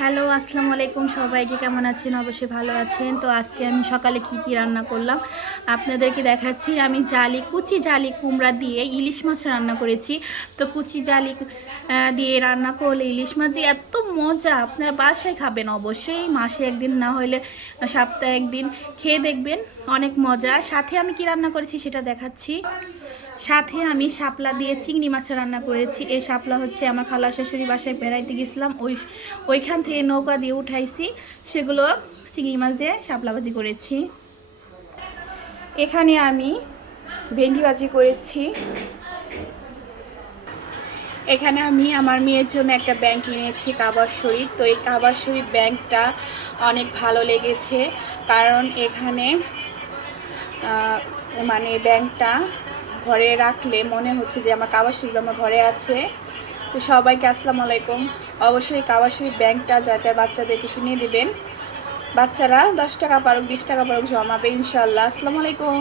Hello, আসসালামু আলাইকুম। সবাইকে কেমন আছেন? অবশ্যই ভালো আছেন। তো আজকে আমি সকালে কি রান্না করলাম আপনাদেরকে দেখাচ্ছি। আমি কুচি জালি কুমড়া দিয়ে ইলিশ মাছ রান্না করেছি। তো কুচি জালি দিয়ে রান্না করলে ইলিশ মাছ যে এত মজা, আপনারা বাসায় খাবেন অবশ্যই, মাসে একদিন না হলে সপ্তাহে একদিন খেয়ে দেখবেন, অনেক মজা। সাথে আমি কি রান্না করেছি সেটা দেখাচ্ছি। সাথে আমি শাপলা দিয়ে চিংড়ি মাছ রান্না করেছি। এই শাপলা হচ্ছে আমার খালা শাশুড়ি বাসায় বেড়াইতে গেছিলাম, ওইখান থেকে নৌকা দিয়ে উঠাইছি, সেগুলো চিংড়ি মাছ দিয়ে শাপলা ভাজি করেছি। এখানে আমি ভেন্ডি ভাজি করেছি। এখানে আমি আমার মেয়ের জন্য একটা ব্যাগ কিনেছি, কাবার শরীফ। তো এই কাবার শরীফ ব্যাগটা অনেক ভালো লেগেছে, কারণ এখানে মানে ব্যাগটা ঘরে রাখলে মনে হচ্ছে যে আমার কাবার শরীফ আমার ঘরে আছে। তো সবাইকে আসসালামু আলাইকুম। অবশ্যই কাবার শরীফ ব্যাগটা যাতে বাচ্চাদেরকে কিনে দেবেন, বাচ্চারা 10 টাকা পারুক 20 টাকা পারুক জমাবে ইনশাল্লাহ। আসসালামু আলাইকুম।